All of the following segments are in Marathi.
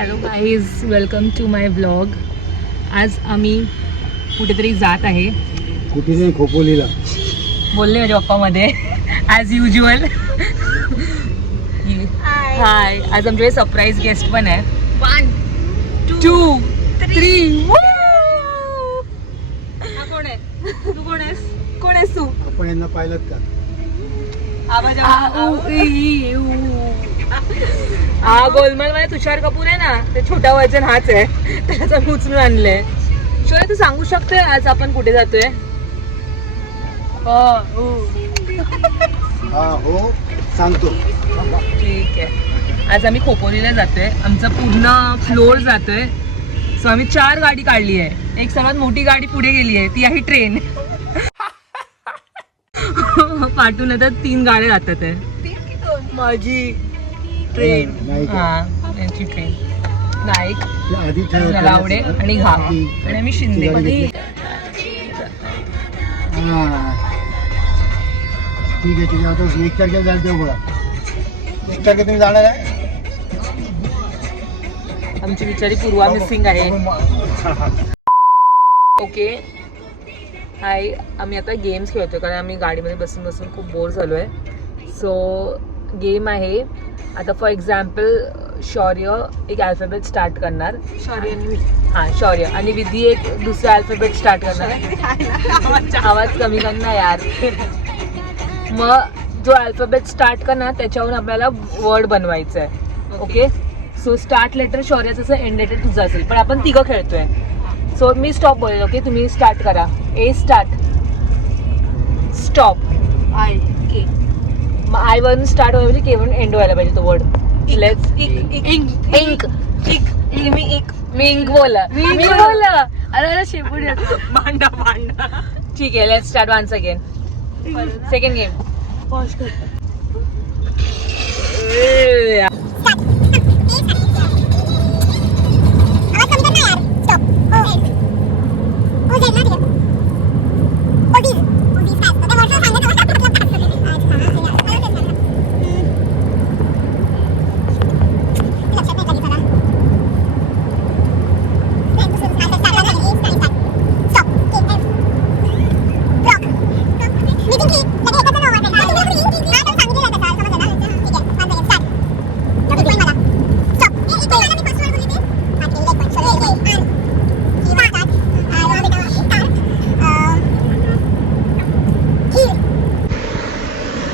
Hello guys, welcome to my vlog. आज आम्ही कुठेतरी जात आहे. कुठे नाही, खोपोलीला बोलले माझ्या पप्पामध्ये ॲज युज्युअल. हाय, आज आमच्याकडे सरप्राईज गेस्ट पण आहे. 1 2 3. कोण आहे तू? कोण आहेस? कोण आहेस तू? आपण यांना पाहिलं का? हा गोलमाल मध्ये तुषार कपूर आहे ना, ते छोटा वजन हाच आहे, त्याचा मी उचलून आणलंय. शोले, तू सांगू शकते आज आपण कुठे जातोय? हो सांगतो. ठीक आहे. आज आम्ही खोपोलीला जातोय. आमचा पूर्ण फ्लोर जातोय. सो आम्ही 4 गाडी काढली आहे. एक सर्वात मोठी गाडी पुढे गेली आहे, ती आहे ट्रेन. पाठून आता 3 गाड्या जातात आहे. माझी ट्रेन, यांची ट्रेन. नाईक, नलावडे आणि घा आणि आम्ही शिंदे. ठीक आहे ठीक आहे. आता 1 तारखेला जायचं तेव्हा बघा. 1 तारखेला तुम्ही जाणार आहे? आमची बिचारी पूर्वा मिसिंग आहे. ओके हाय, आम्ही आता गेम्स खेळतोय कारण आम्ही गाडीमध्ये बसून बसून खूप बोर झालो आहे. सो गेम आहे आता. फॉर एक्झाम्पल, शौर्य एक अल्फाबेट स्टार्ट करणार. शौर्य आणि विधी एक दुसरा अल्फाबेट स्टार्ट करणार. आवाज कमी करणार यार. मग जो अल्फाबेट स्टार्ट करणार त्याच्यावरून आपल्याला वर्ड बनवायचं आहे. ओके, सो स्टार्ट लेटर शौर्याचं असं, एंड लेटर तुझं असेल, पण आपण 3 खेळतोय. सो मी स्टॉप बोलेल. ओके, तुम्ही स्टार्ट करा. ए स्टार्ट, स्टॉप. आय के. मग आय वरून स्टार्ट व्हायला पाहिजे, के वरून एंड व्हायला पाहिजे तो वर्ड. Let's ink. इंक. मी इंक बोला. मी बोला. अरे शेपूट भांडा भांडा. ठीक आहे, let's start once again. Second game. Pause कर.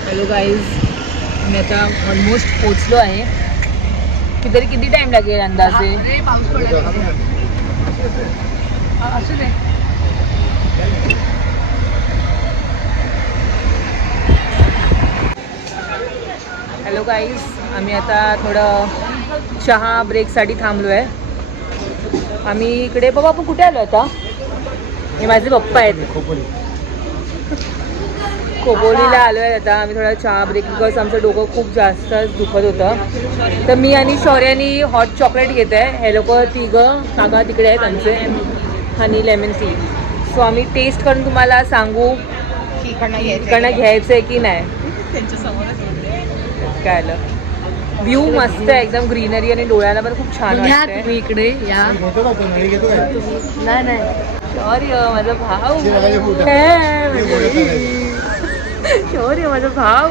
हॅलो गाईज, मी आता ऑलमोस्ट पोचलो आहे. किती टाइम लागेल अंदाजे? असू दे. हॅलो गाईज, आम्ही आता थोडं चहा ब्रेकसाठी थांबलो आहे. आम्ही इकडे, बाबा आपण कुठे आलो आता? हे माझे पप्पा आहेत. खोपोलीला आलो आहे आता. आम्ही थोडा चहा ब्रेक, बिकॉज आमचं डोकं खूप जास्त दुखत होतं. तर मी आणि शौर्यानी हॉट चॉकलेट घेत आहे. हे लोक 3 काका तिकडे आहेत आमचे, हनी लेमन टी. सो आम्ही टेस्ट करून तुम्हाला सांगू इकडनं घ्यायचं आहे की नाही. काय आलं, व्ह्यू मस्त आहे एकदम, ग्रीनरी आणि डोळ्याला पण खूप छान वाटतंय. तुम्ही इकडे या. नाही शौर्य माझा भाऊ, शौर्य माझा भाऊ.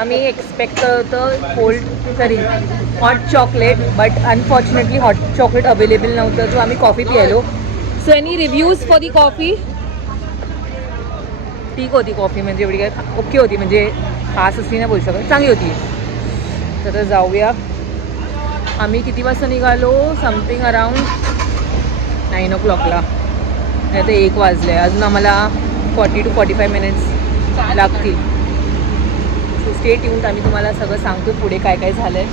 आम्ही एक्सपेक्ट करत होतो hot chocolate, but unfortunately hot chocolate available नव्हतं. सो आम्ही कॉफी प्यायलो. So any reviews for the coffee? ठीक होती कॉफी, म्हणजे एवढी काय ओके होती, म्हणजे खास असली नाही बोलू शकत, चांगली होती. तर जाऊया. आम्ही किती वाजता निघालो? Something around 9 o'clock. नाही तर 1 वाजले. अजून आम्हाला 40 to 45 मिनिट्स लागतील. So stay tuned. आम्ही तुम्हाला सगळं सांगतो पुढे काय काय झालं आहे.